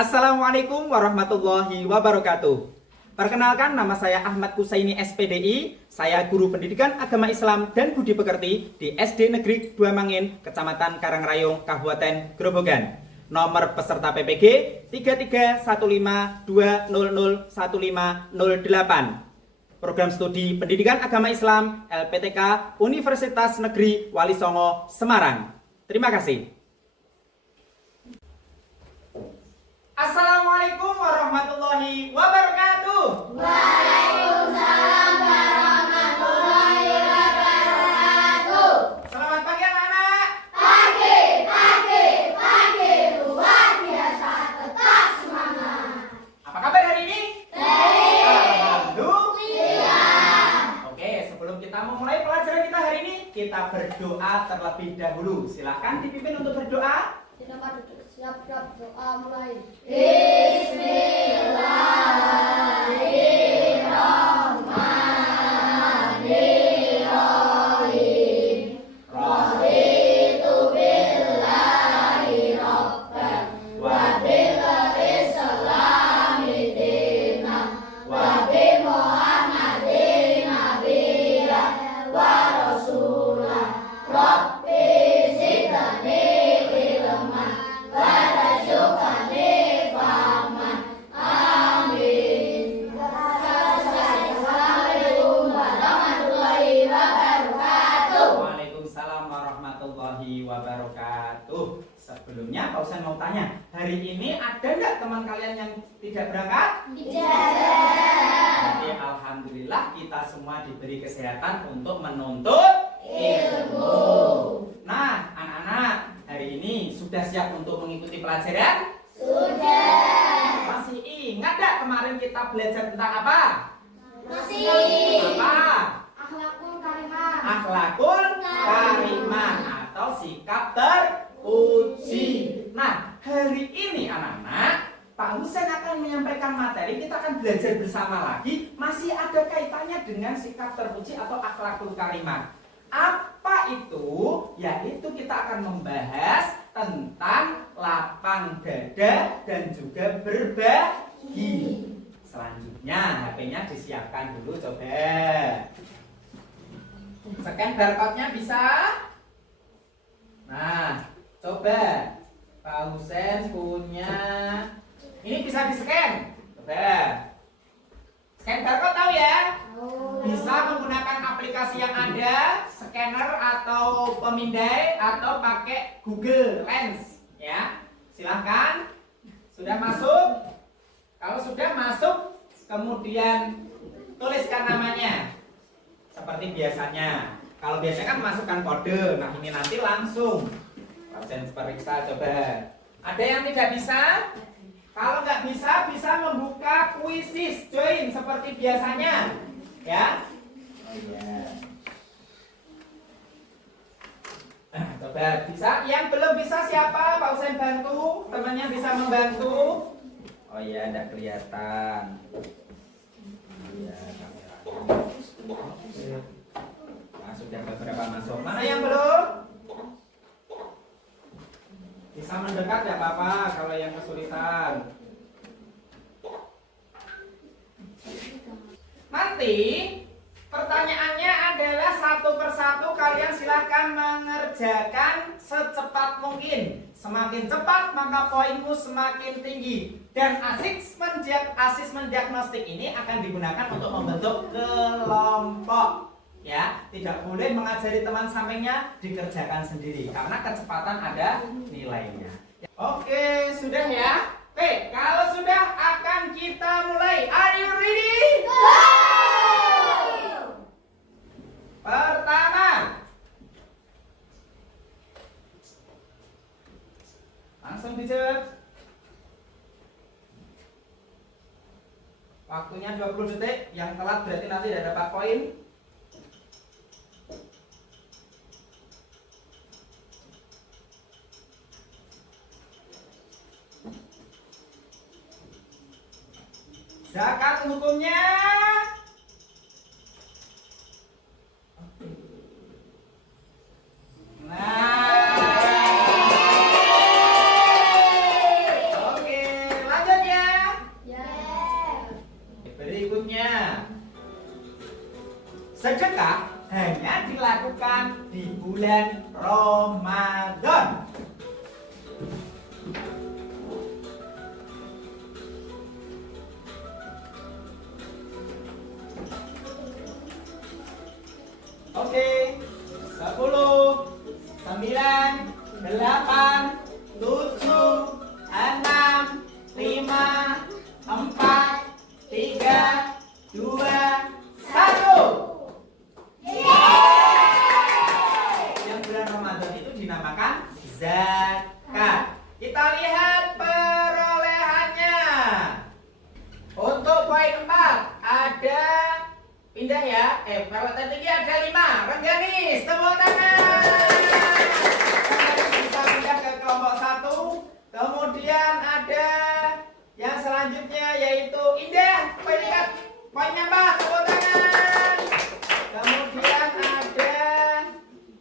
Assalamualaikum warahmatullahi wabarakatuh. Perkenalkan, nama saya Ahmad Kusaini SPDI. Saya guru pendidikan agama Islam dan budi pekerti di SD Negeri 2 Mangin, Kecamatan Karangrayung, Kabupaten Grobogan. Nomor peserta PPG 331520015008. Program Studi Pendidikan Agama Islam LPTK Universitas Negeri Wali Songo, Semarang. Terima kasih. Assalamualaikum warahmatullahi wabarakatuh. Waalaikumsalam warahmatullahi wabarakatuh. Selamat pagi anak-anak. Pagi, luar biasa, tetap semangat. Apa kabar hari ini? Baik. Alhamdulillah. Oke, sebelum kita memulai pelajaran kita hari ini, kita berdoa terlebih dahulu. Silahkan dipimpin untuk berdoa. Kita duduk, siap-siap doa mulai. Bismillahirrahmanirrahim. Raditu billahi rabban wa bil islami dinan wa bi Muhammadin nabiyyan wa rasulan. Rabbi zidni ilman wa rzuqni fahman. Amin. Assalamualaikum warahmatullahi wabarakatuh. Waalaikumsalam warahmatullahi wabarakatuh. Sebelumnya Pak Husain mau tanya, hari ini ada nggak teman kalian yang tidak berangkat? Jadi alhamdulillah kita semua diberi kesehatan untuk menuntut ilmu. Nah, anak-anak, hari ini sudah siap untuk mengikuti pelajaran? Sudah. Masih ingat nggak kemarin kita belajar tentang apa? Masih. Apa? Akhlakul karimah. Akhlakul karimah atau sikap terpuji. Nah, hari ini anak-anak, Pak Husain akan menyampaikan materi, kita akan belajar bersama lagi, masih ada kaitannya dengan sikap terpuji atau akhlakul karimah. Apa itu? Yaitu kita akan membahas tentang lapang dada dan juga berbagi. Selanjutnya HP-nya disiapkan dulu, coba. Scan barcode-nya bisa? Nah, coba Pak Husain punya. Ini bisa di-scan. Coba. Scan barcode tahu ya? Bisa menggunakan aplikasi yang ada, scanner atau pemindai, atau pakai Google Lens, ya. Silahkan. Sudah masuk? Kalau sudah masuk, kemudian tuliskan namanya seperti biasanya. Kalau biasanya kan masukkan kode. Nah, ini nanti langsung Husain periksa, coba. Ada yang tidak bisa? Kalau nggak bisa, bisa membuka kuisis join seperti biasanya, ya. Oh iya. Coba bisa. Yang belum bisa siapa? Pak Husain bantu. Temannya bisa membantu. Oh iya, tidak kelihatan. Iya, kameranya. Nah, sudah beberapa masuk. Mana yang belum? Bisa mendekat ya apa-apa kalau yang kesulitan. Nanti pertanyaannya adalah satu persatu, kalian silahkan mengerjakan secepat mungkin. Semakin cepat maka poinmu semakin tinggi. Dan asesmen diagnostik ini akan digunakan untuk membentuk kelompok. Ya, tidak boleh mengajari teman sampingnya, dikerjakan sendiri karena kecepatan ada nilainya. Oke, sudah ya? Oke, kalau sudah akan kita mulai. Are you ready? Pertama, langsung dijawab. Waktunya 20 detik. Yang telat berarti nanti tidak dapat poin. Zakat hukumnya. Nah, oke, hanya dilakukan di bulan Ramadan. Oke, 10, 9, 8, 7, 6, 5, 4, 3, 2, 1. Yang bulan Ramadan itu dinamakan zakat. Kita lihat perolehannya. Untuk poin 4 ada pindah ya. Perolehan tinggi ada 5. Rengganis, tepuk tangan. Rengganis bisa pindah ke kelompok 1. Kemudian ada yang selanjutnya yaitu Indah, peringkat poinnya 4, tepuk tangan. Kemudian ada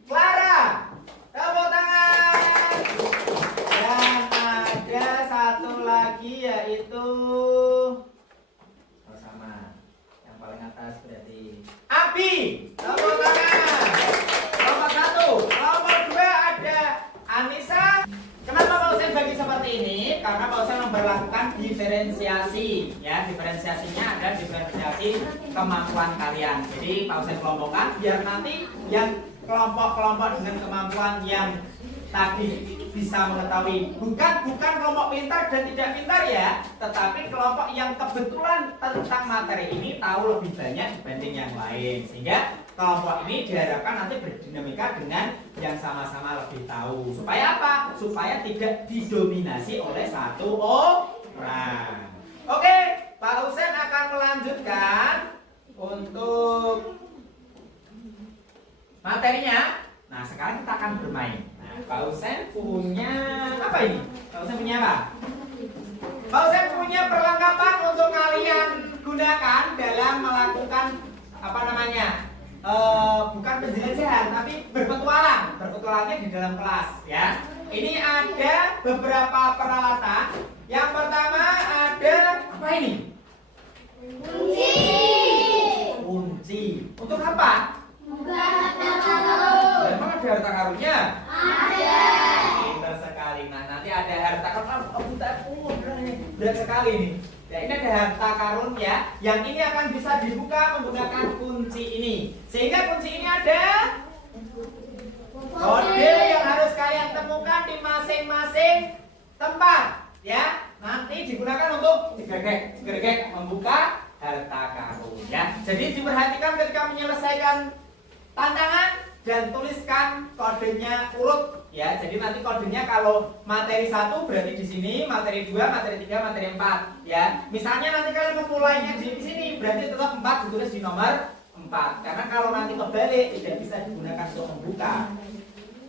Clara, tepuk tangan. Dan ada satu lagi yaitu sama yang paling atas berarti Abi, tepuk tangan. Kelompok 1, kelompok 2 ada Anissa. Kenapa Pak Husain bagi seperti ini? Karena Pak Husain memperlakukan diferensiasi, ya. Diferensiasinya ada diferensiasi kemampuan kalian. Jadi Pak Husain kelompokkan biar nanti yang kelompok-kelompok dengan kemampuan yang tadi bisa mengetahui bukan kelompok pintar dan tidak pintar ya, tetapi kelompok yang kebetulan tentang materi ini tahu lebih banyak dibanding yang lain, sehingga kelompok ini diharapkan nanti berdinamika dengan yang sama-sama lebih tahu. Supaya apa? Supaya tidak didominasi oleh satu orang. Oke, Pak Husain akan melanjutkan untuk materinya. Nah, sekarang kita akan bermain. Nah, Pak Husain punya apa ini? Pak Husain punya apa? Pak Husain punya perlengkapan untuk kalian gunakan dalam melakukan apa namanya? Bukan penjelajahan, tapi berpetualangnya di dalam kelas, ya. Ini ada beberapa peralatan. Yang pertama ada apa ini? Kunci. Untuk apa? Memang ada harta karunnya? Ada. Pintar sekali. Nah, nanti ada harta karun. Berat sekali nih. Ya, ini ada harta karun ya. Yang ini akan bisa dibuka menggunakan kunci ini. Sehingga kunci ini ada kode yang harus kalian temukan di masing-masing tempat, ya. Nanti digunakan untuk digerek membuka harta karun, ya. Jadi diperhatikan ketika menyelesaikan tantangan dan tuliskan kodenya urut, ya. Jadi nanti kodenya kalau materi 1 berarti di sini, materi 2, materi 3, materi 4, ya. Misalnya nanti kalian memulainya di sini berarti tetap 4 ditulis di nomor 4. Karena kalau nanti kebalik tidak bisa digunakan untuk membuka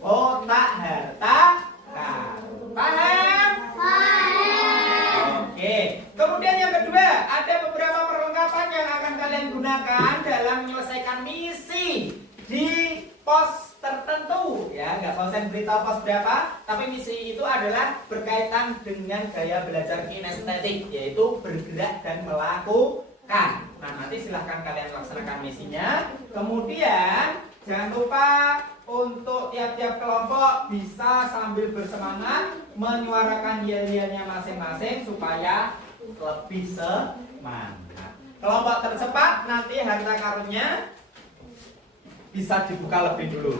kotak harta karun. Paham? Oke. Kemudian yang kedua, ada beberapa perlengkapan yang akan kalian gunakan dalam menyelesaikan misi di pos tertentu, ya. Nggak konsen beritahu pos berapa, tapi misi itu adalah berkaitan dengan gaya belajar kinestetik, yaitu bergerak dan melakukan. Nah, nanti silahkan kalian laksanakan misinya. Kemudian jangan lupa untuk tiap-tiap kelompok bisa sambil bersemangat menyuarakan yel-yelnya masing-masing supaya lebih semangat. Kelompok tercepat nanti harta karunnya bisa dibuka lebih dulu.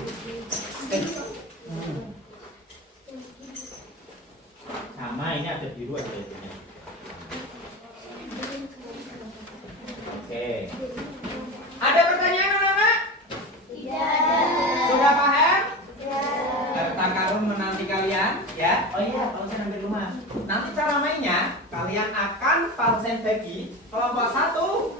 Sama, ini ada biru aja ini. Oke. Ada pertanyaan anak-anak? Sudah paham? Harta karun menanti kalian, ya. Oh iya, Pak Husain ambil rumah. Nanti cara mainnya, kalian akan Pak Husain bagi kelompok 1.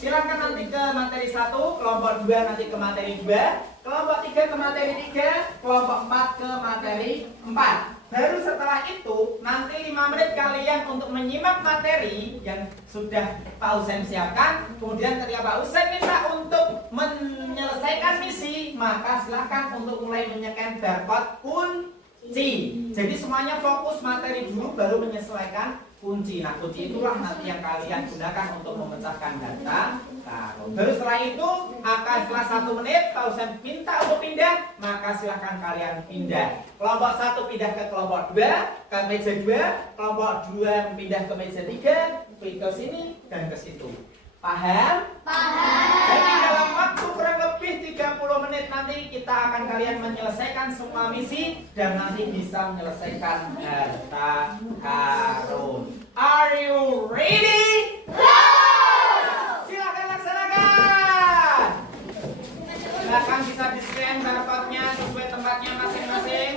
Silakan nanti ke materi 1, kelompok 2 nanti ke materi 2, kelompok 3 ke materi 3, kelompok 4 ke materi 4. Baru setelah itu, nanti 5 menit kalian untuk menyimak materi yang sudah Pak Husain siapkan. Kemudian ketika Pak Husain minta untuk menyelesaikan misi, maka silakan untuk mulai menyekan barcode kunci. Jadi semuanya fokus materi dulu, baru menyesuaikan kunci. Nah, kunci itulah nanti yang kalian gunakan untuk memecahkan data karung. Baru setelah itu akan setelah 1 menit Pak Husain minta untuk pindah, maka silahkan kalian pindah. Kelompok 1 pindah ke kelompok 2, ke meja 2, kelompok 2 pindah ke meja 3, ke sini dan ke situ. Paham? Paham. Jadi dalam waktu kurang lebih 30 menit nanti kita akan kalian menyelesaikan semua misi dan nanti bisa menyelesaikan harta karun. Are you ready? Silakan laksanakan. Silakan bisa di-scan barcode-nya sesuai tempatnya masing-masing.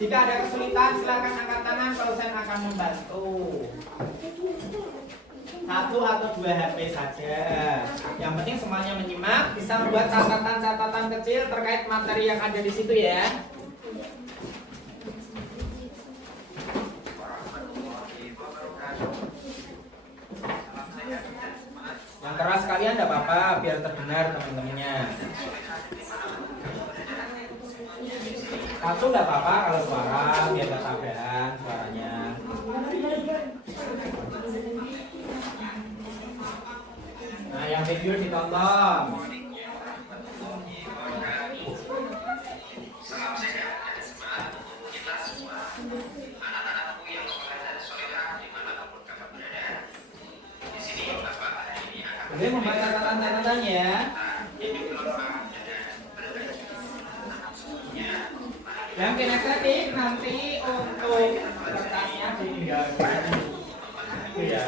Jika ada kesulitan silakan angkat tangan, Pak Husain akan membantu. 1 atau 2 HP saja. Yang penting semuanya menyimak, bisa membuat catatan-catatan kecil terkait materi yang ada di situ ya. Yang keras kalian enggak apa-apa, biar terdengar teman-temannya. 1 enggak apa-apa kalau suara, biar ketabahan suaranya. Nah, yang video ditonton. Boleh membaca catatan-catatannya. Yang kinesetik nanti untuk pertanyaan ditinggalkan. Itu ya.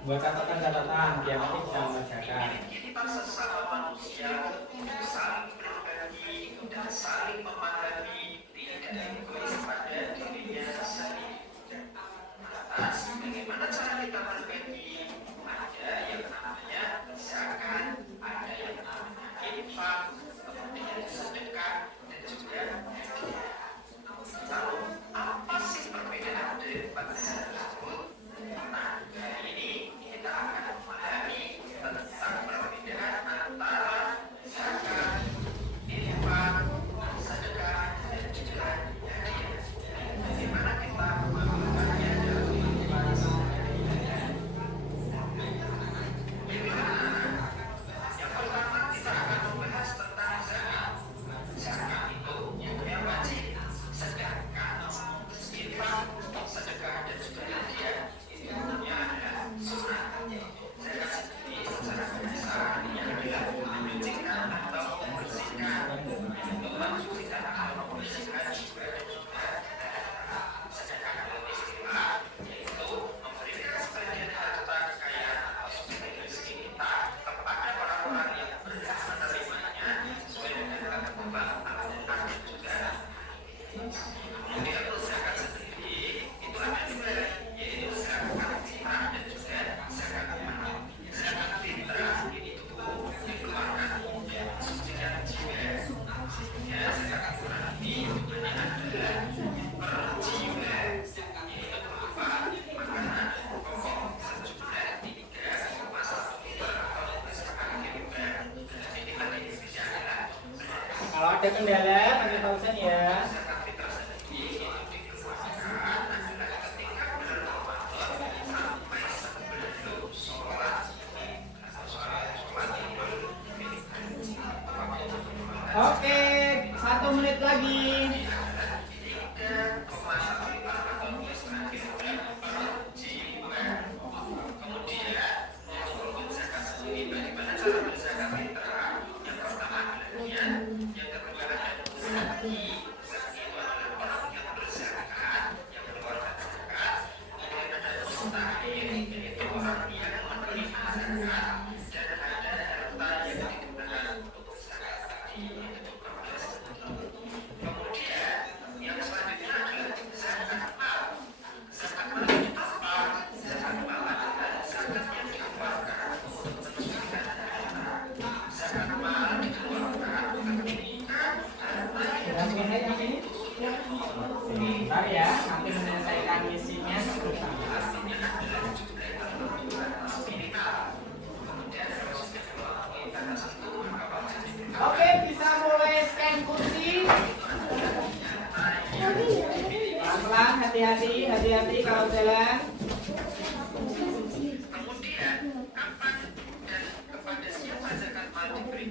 Buat catatan-catatan biar nanti bisa membacakan. Kita sesama manusia untuk saling berbagi dan saling memahami, tidak egois pada dirinya sendiri. Lantas, bagaimana cara kita berbagi? Ada yang namanya zakat, ada yang namanya infak, kemudian sedekah, dan juga hadiah. Lalu, apa sih perbedaan debat tersebut? Nah, hari ini kita akan memahami tentang perbedaan antara zakat, infak, sedekah, dan juga hadiah. Bagaimana kita melakukannya dalam kehidupan sehari-hari? Yang pertama kita akan membahas tentang zakat. Zakat itu yang wajib, sedangkan infak, sedekah, dan juga hadiah itu adalah sunnah. Zakat sendiri secara dasar yang menyucikan atau membersihkan, mensucikan atau membersihkan jiwa dan juga sedekah dalam istilah yaitu memberikan sebagian harta kekayaan atau sebagian rezeki kita kepada orang-orang yang berhak menerimanya sesuai dengan ketentuan Al-Quran dan juga kemudian untuk zakat sendiri itu ada dua, yaitu zakat fitrah dan juga zakat mahal. Zakat fitrah ini tubuh dikeluarkan untuk mensucikan jiwa, sehingga zakat fitrah ini tujuannya adalah per jiwa, yaitu berupa makanan pokok sejumlah 3,1 liter atau 12,5 kilogram. Ini tadi Indonesia adalah Kalau ada kendala nanti Pak Husain ya. zakat fitrah sendiri itu dikeluarkan adalah ketika bulan Ramadan sampai sebelum sholat atau sholat Idul Fitri. Oke, 1 menit lagi. 3,1 liter atau 12,5 kilogram per jiwa. Kemudian untuk zakat sendiri bagaimana cara selesaikan misinya bersama. Oke, bisa mulai scan kunci. Pelan-pelan, hati-hati kalau jalan. Kemudian, kapan dan kepada siapa zakat mal diberi?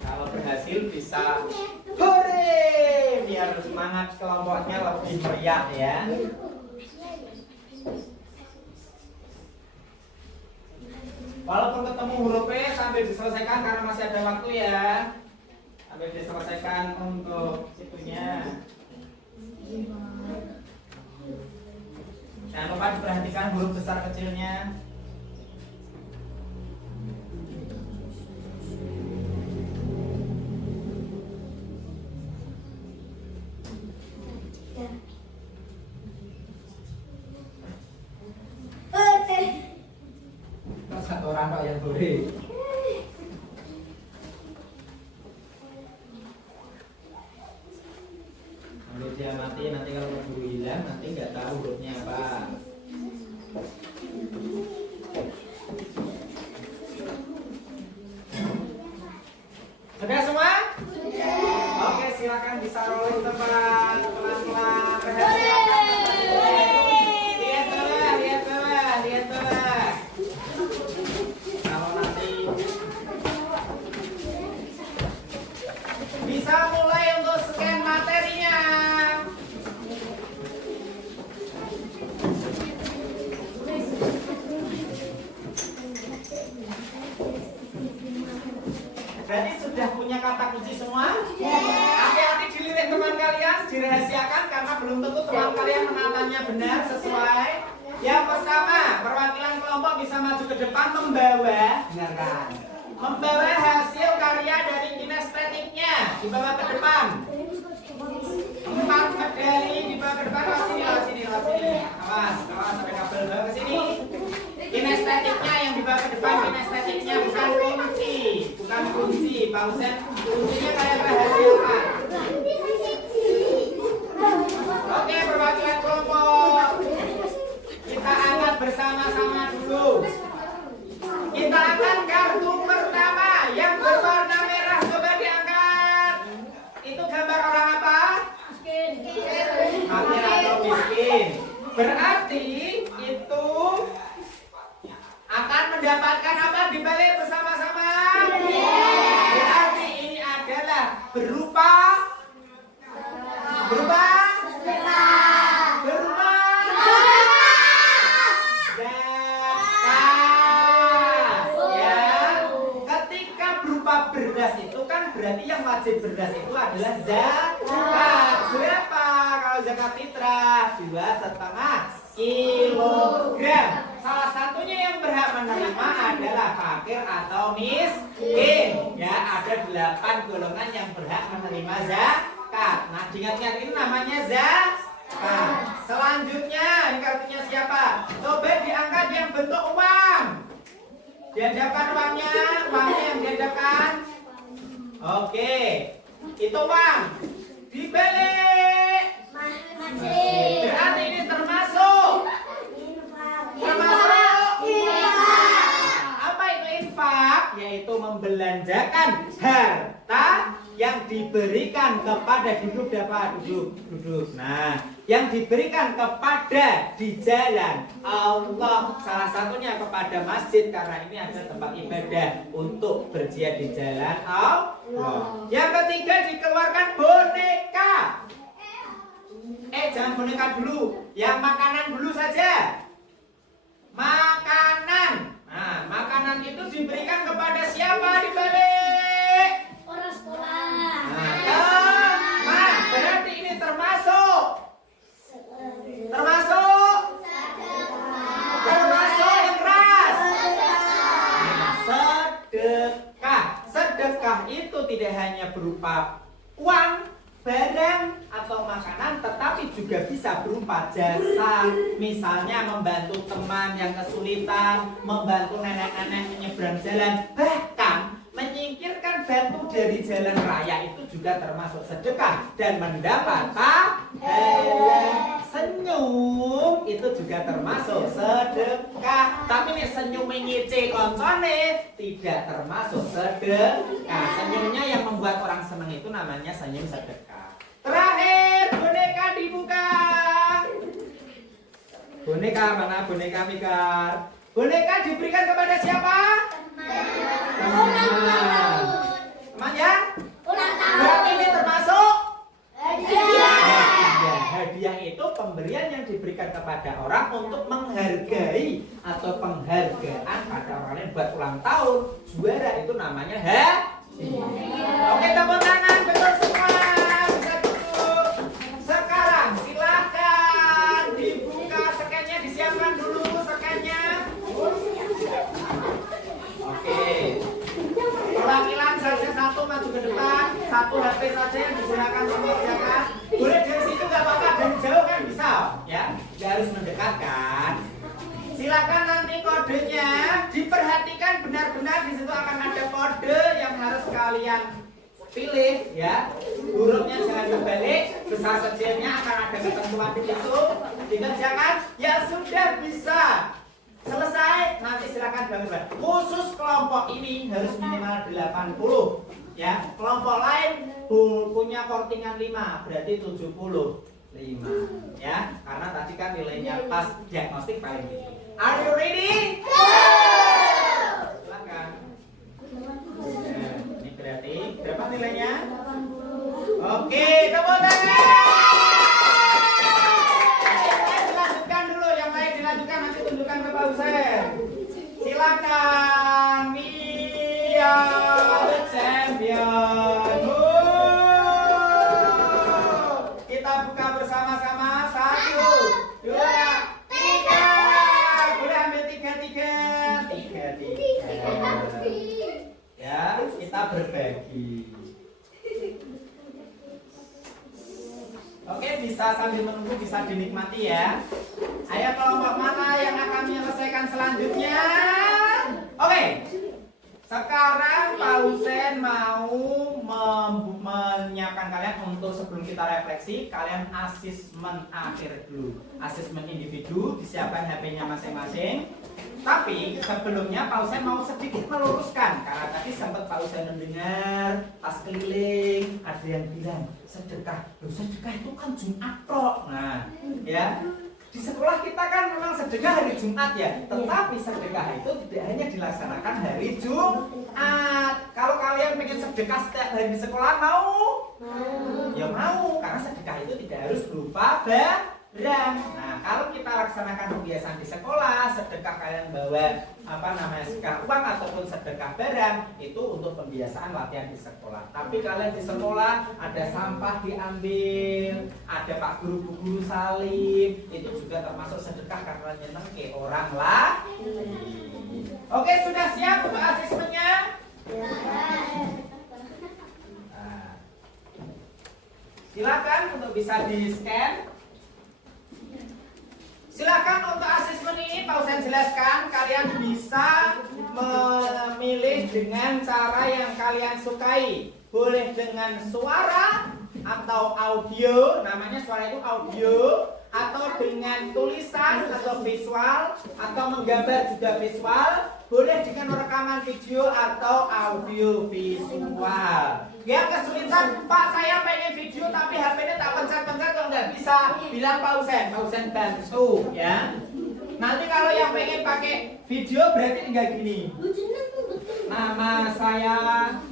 Kalau berhasil bisa hore, biar semangat kelompoknya lebih meriah ya. Walaupun ketemu huruf P sambil diselesaikan karena masih ada waktu ya. Sambil diselesaikan untuk itunya. Jangan lupa diperhatikan huruf besar kecilnya. Satu orang Pak yang boleh. Kalau dia mati nanti kalau guru hilang nanti nggak tahu hurufnya apa. Sudah semua? Oke, silakan bisa rolling teman pelan-pelan. Lihat bawah. Kalau nanti bisa mulai untuk scan materinya. Berarti sudah punya kata kunci semua? Hati-hati dilirik teman kalian, dirahasiakan karena belum tentu teman kalian menatanya benar sesuai. Yang pertama, perwakilan kelompok bisa maju ke depan membawa, dengarkan, membawa hasil karya dari kinestetiknya dibawa ke depan. 4 medali dibawa ke depan. Lewat sini. Awas sampai kabel bawa ke sini. Kinestetiknya yang dibawa ke depan, kinestetiknya bukan kunci, Pak Husen. Kuncinya kalian rahasiakan. Oke, perwakilan kelompok. Kita angkat bersama-sama dulu. Kita angkat kartu pertama yang berwarna merah. Coba diangkat. Itu gambar orang apa? Fakir atau miskin. Berarti itu akan mendapatkan apa dibalik bersama-sama? Berarti ini adalah berupa beras itu kan berarti yang wajib beras itu adalah zakat. Berapa kalau zakat fitrah? 2,5 kilogram. Salah satunya yang berhak menerima adalah fakir atau miskin. Ya, ada 8 golongan yang berhak menerima zakat. Nah, diingat-ingat ini namanya zakat. Selanjutnya, ini kartunya siapa? Coba diangkat yang bentuk uang. Dihadapkan uangnya yang dihadapkan. Oke, itu uang. Dibalik. Berarti ini termasuk. Apa itu infak? Yaitu membelanjakan harta yang diberikan kepada duduk. Nah, yang diberikan kepada di jalan Allah, salah satunya kepada masjid karena ini ada tempat ibadah untuk berjihad di jalan Allah. Yang ketiga dikeluarkan boneka. Jangan boneka dulu, yang makanan dulu saja. Makanan. Nah, makanan itu diberikan kepada siapa dibalik? Orang sekolah. Nah, berarti ini termasuk yang keras. Sedekah itu tidak hanya berupa uang, barang, atau atau makanan, tetapi juga bisa berupa jasa. Misalnya membantu teman yang kesulitan, membantu nenek-nenek menyeberang jalan, bahkan menyingkirkan batu dari jalan raya itu juga termasuk sedekah. Dan mendapat pahala senyum itu juga termasuk sedekah. Tapi nih senyum ngice koncone tidak termasuk sedekah. Senyumnya yang membuat orang senang itu namanya senyum sedekah. Terakhir, boneka dibuka. Boneka mana? Boneka Mikar. Boneka diberikan kepada siapa? Teman ya? Berarti ini termasuk hadiah itu pemberian yang diberikan kepada orang untuk menghargai atau penghargaan pada orang lain buat ulang tahun. Juara itu namanya hadiah. Oke, tepuk tangan, betul semua. Bisa duduk. Sekarang silakan dibuka scan-nya, disiapkan dulu scan-nya. Oke. Perwakilan saja satu maju ke depan, satu HP saja yang digunakan untuk silakan. Boleh dari situ nggak apa-apa, dari jauh kan bisa, ya. Nggak harus mendekat kan. Silakan nanti kodenya diperhatikan benar-benar, di situ akan ada kode yang harus kalian pilih, ya. Hurufnya jangan terbalik, besar kecilnya akan ada ketentuan di situ. Dikerjakan, ya sudah bisa. Selesai, nanti silakan bangun. Khusus kelompok ini harus minimal 80, ya. Kelompok lain punya kortingan 5, berarti 75, ya. Karena tadi kan nilainya pas diagnostik paling tinggi. Are you ready? Silakan. Ini berarti berapa nilainya? Oke, tepuk tangan. Nanti tunjukkan ke Pak Husen. Silakan, Mia the champion. Kita buka bersama-sama. 1, 2, 3. Boleh ambil 3. Ya, kita berbagi. Oke, bisa sambil menunggu, bisa dinikmati ya. Ayo, kelompok mana yang akan menyelesaikan selanjutnya? Oke. Sekarang Pak Husen mau menyiapkan kalian untuk sebelum kita refleksi, kalian asesmen akhir dulu. Asesmen individu, disiapkan HP-nya masing-masing. Tapi sebelumnya Pak Husen mau sedikit meluruskan, karena tadi sempat Pak Husen mendengar pas keliling ada yang bilang sedekah. Loh, sedekah itu kan Jumat tok. Nah, ya. Di sekolah kita kan memang sedekah hari Jumat ya. Tetapi sedekah itu tidak hanya dilaksanakan hari Jumat. Kalau kalian pengen sedekah setiap hari di sekolah mau? Ya mau, karena sedekah itu tidak harus berupa barang. Nah, kalau kita laksanakan kebiasaan di sekolah, sedekah kalian bawa sedekah uang ataupun sedekah barang, itu untuk pembiasaan latihan di sekolah. Tapi kalian di sekolah ada sampah diambil, ada Pak Guru salim, itu juga termasuk sedekah karena nyeneng ke orang lain. Oke, sudah siap untuk asesmennya? Nah, silakan untuk bisa di-scan. Silakan untuk asesmen ini Pak Husen jelaskan, kalian bisa memilih dengan cara yang kalian sukai. Boleh dengan suara atau audio, namanya suara itu audio, atau dengan tulisan atau visual, atau menggambar juga visual. Boleh dengan rekaman video atau audio visual. Yang kesulitan, Pak saya pengen video tapi HP-nya tak pencet-pencet kok nggak bisa, bilang Pak Husen bantu ya. Nanti kalau yang pengen pakai video berarti tinggal gini. Nama saya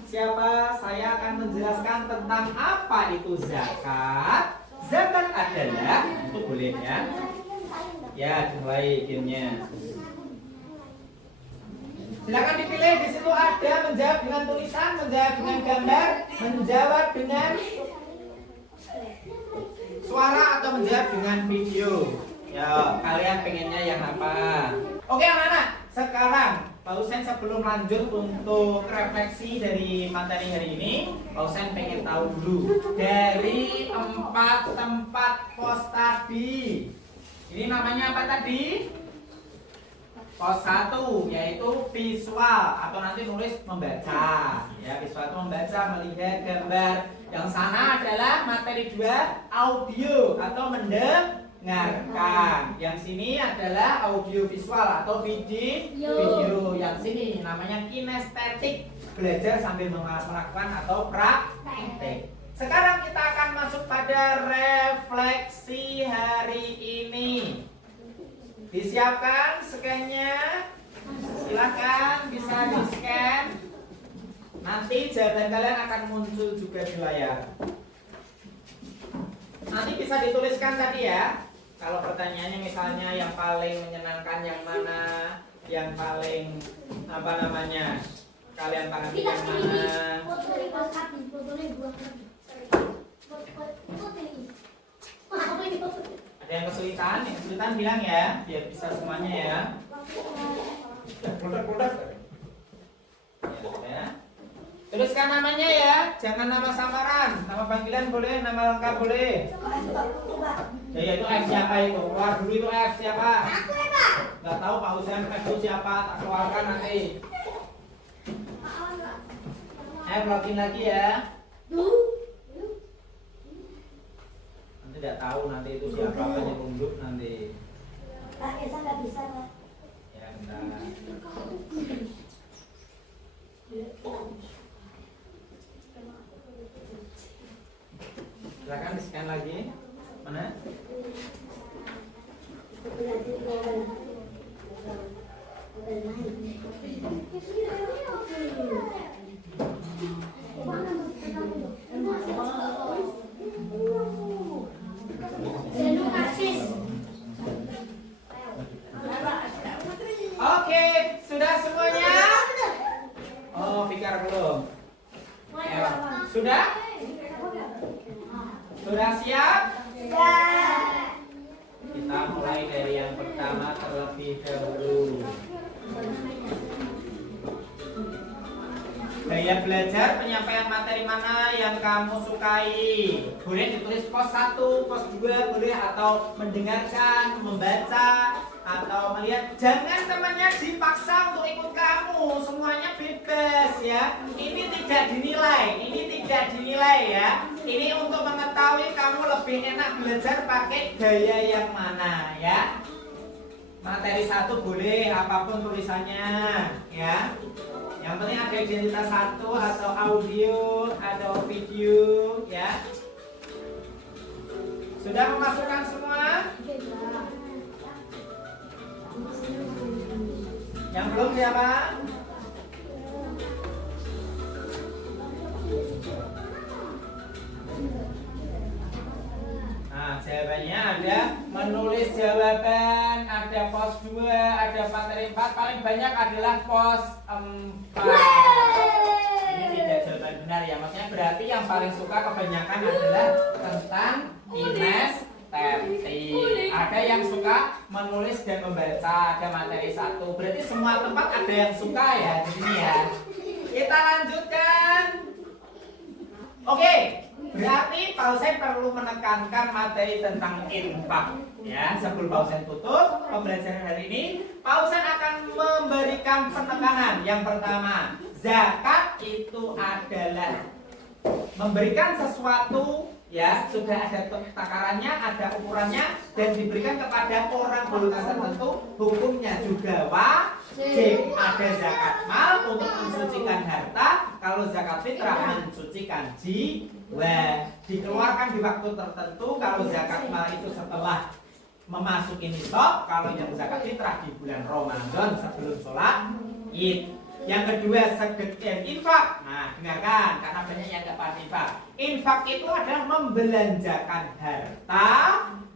siapa? Saya akan menjelaskan tentang apa itu zakat. Zakat adalah, itu boleh ya. Ya, dimulai gamenya. Silakan dipilih, di situ ada menjawab dengan tulisan, menjawab dengan gambar, menjawab dengan suara atau menjawab dengan video. Ya, kalian pengennya yang apa? Oke, anak-anak. Sekarang Pak Husen sebelum lanjut untuk refleksi dari materi hari ini, Pak Husen pengen tahu dulu dari 4 tempat pos tadi. Ini namanya apa tadi? Pos 1 yaitu visual atau nanti nulis membaca. Ya, visual itu membaca, melihat gambar. Yang sana adalah materi 2 audio atau mendengarkan. Yang sini adalah audio visual atau video. Yang sini namanya kinestetik, belajar sambil melakukan atau praktek. Sekarang kita akan masuk pada refleksi hari ini. Disiapkan scan-nya. Silahkan bisa di-scan. Nanti jawaban kalian akan muncul juga di layar. Nanti bisa dituliskan tadi ya. Kalau pertanyaannya misalnya yang paling menyenangkan yang mana, yang paling apa namanya, kalian pahami yang mana. Ada yang kesulitan bilang ya, biar bisa semuanya ya. Produk. Ya. Tuliskan namanya ya, jangan nama samaran, nama panggilan boleh, nama lengkap boleh. Ya itu F siapa itu? Keluar dulu itu F siapa? Aku ya Pak. Gak tahu Pak Husen F itu siapa? Tak keluarkan nanti. F login lagi ya. Nanti tidak tahu nanti itu siapa, hanya unjuk nanti. Pak Esa nggak bisa Pak. Ya bentar. Silakan di-scan lagi. Mana? Oke, sudah semuanya? Oh, pikir belum. Sudah? Sudah siap? Kita mulai dari yang pertama terlebih dahulu. Gaya belajar penyampaian materi mana yang kamu sukai? Boleh ditulis pos 1, pos 2 boleh, atau mendengarkan, membaca, atau melihat. Jangan temannya dipaksa untuk ikut kamu, semuanya bebas ya. Ini tidak dinilai ya. Ini untuk mengetahui kamu lebih enak belajar pakai gaya yang mana ya. Materi 1 boleh apapun tulisannya ya. Yang penting ada identitas 1 atau audio atau video ya. Sudah memasukkan semua? Yang belum siapa? Nah, jawabannya ada menulis jawaban, ada pos 2, ada materi 4, paling banyak adalah pos 4. Ini tidak jawaban benar ya, maksudnya berarti yang paling suka kebanyakan adalah tentang kinestetik. Ada yang suka menulis dan membaca, ada materi 1. Berarti semua tempat ada yang suka ya di sini ya. Kita lanjutkan. Oke. Berarti Pak Husen perlu menekankan materi tentang infak ya. Sebelum Pak Husen tutup pembelajaran hari ini, Pak Husen akan memberikan penekanan. Yang pertama, zakat itu adalah memberikan sesuatu ya, sudah ada takarannya, ada ukurannya, dan diberikan kepada orang golongan tertentu. Hukumnya juga wajib. Ada zakat mal untuk mensucikan harta. Kalau zakat fitrah mensucikan jiwa, dikeluarkan di waktu tertentu. Kalau zakat mal itu setelah memasuki nisab. Kalau yang zakat fitrah di bulan Ramadan sebelum sholat Id. Yang kedua, sedekah infak. Nah, dengarkan karena banyak yang nggak paham infak. Infak itu adalah membelanjakan harta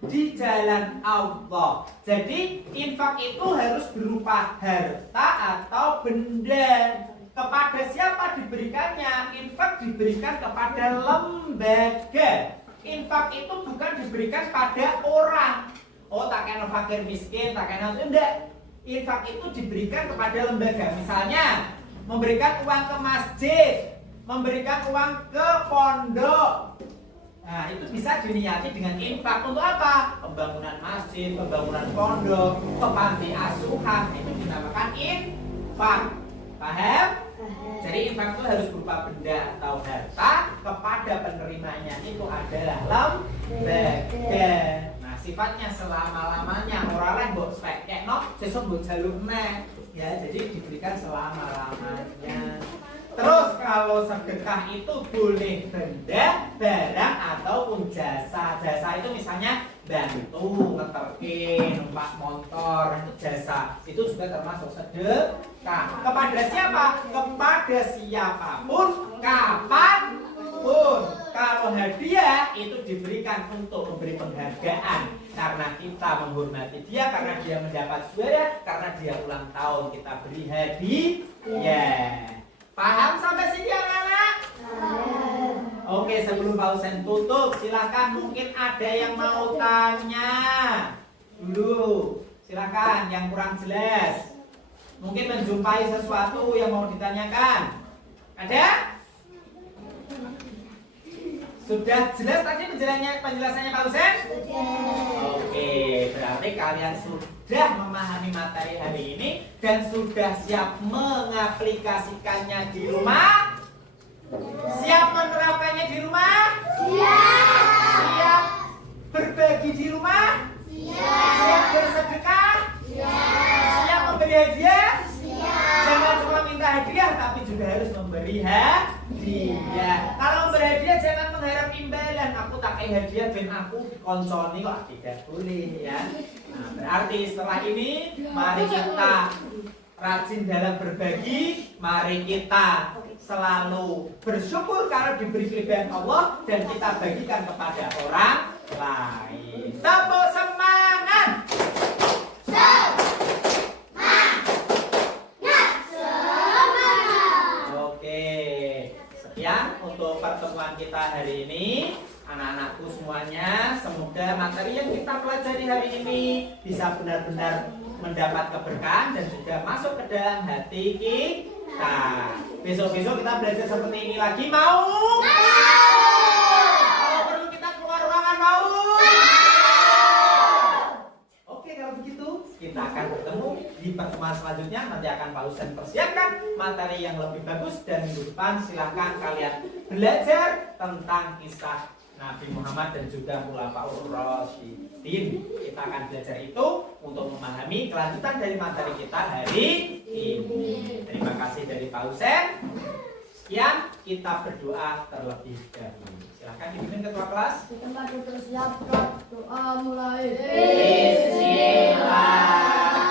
di jalan Allah. Jadi infak itu harus berupa harta atau benda. Kepada siapa diberikannya? Infak diberikan kepada lembaga. Infak itu bukan diberikan pada orang. Oh, tak kena fakir miskin, tak kena enggak. Infak itu diberikan kepada lembaga, misalnya memberikan uang ke masjid, memberikan uang ke pondok. Nah, itu bisa diniati dengan infak. Untuk apa? Pembangunan masjid, pembangunan pondok, panti asuhan, itu dinamakan infak. Paham? Jadi infak itu harus berupa benda atau harta kepada penerimanya, itu adalah lembaga. Nah, sifatnya selama-lamanya, orang lain mbok spekekno, sesuk mbok jaluk meneh. Ya, jadi diberikan selama-lamanya. Terus kalau sedekah itu boleh benda, barang ataupun jasa. Jasa itu misalnya bantu, ngeterke, numpak motor, itu jasa. Itu juga termasuk sedekah. Kepada siapa? Kepada siapapun, kapanpun. Kalau hadiah itu diberikan untuk memberi penghargaan, karena kita menghormati dia, karena dia mendapat juara, karena dia ulang tahun, kita beri hadiah. Paham sampai sini anak-anak? Oke, sebelum Pak Husen tutup, silakan mungkin ada yang mau tanya dulu. Silakan yang kurang jelas. Mungkin menjumpai sesuatu yang mau ditanyakan. Ada? Sudah jelas tadi penjelasannya Pak Husen? Oke, berarti kalian sudah memahami materi hari ini dan sudah siap mengaplikasikannya di rumah? Siap menerapkannya di rumah? Siap berbagi di rumah? Siap bersedekah? Siap memberi hadiah? Jangan cuma minta hadiah, tapi juga harus memberi hadiah. Kalau memberi hadiah jangan mengharap imbalan. Aku tak kayak hadiah ben aku dikonconi kok, tidak boleh ya. Nah, berarti setelah ini mari kita rajin dalam berbagi, mari kita selalu bersyukur karena diberi kelebihan Allah dan kita bagikan kepada orang lain. Tepuk semangat. Sekian untuk pertemuan kita hari ini, anak-anakku semuanya. Semoga materi yang kita pelajari hari ini bisa benar-benar mendapat keberkahan dan juga masuk ke dalam hati kita. Besok-besok kita belajar seperti ini lagi, mau? Kalau perlu kita keluar ruangan, mau? Oke, kalau begitu kita akan bertemu di pertemuan selanjutnya. Nanti akan Pak Husen persiapkan materi yang lebih bagus, dan minggu depan silahkan kalian belajar tentang kisah Nabi Muhammad dan juga Khulafaur Rasyidin. Kita akan belajar itu untuk memahami kelanjutan dari materi kita hari ini. Terima kasih dari Pak Husen. Sekian, kita berdoa terlebih dahulu. Silahkan dipimpin ketua kelas. Tempat bersiap doa mulai. Bismillahirrahmanirrahim.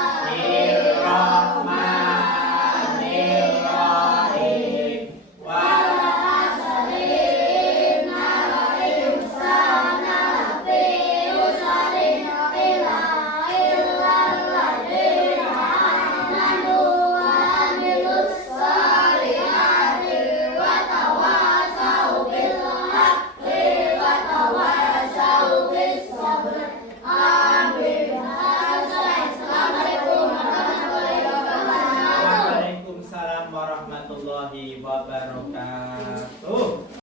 Waalaikumsalam warahmatullahi wabarakatuh.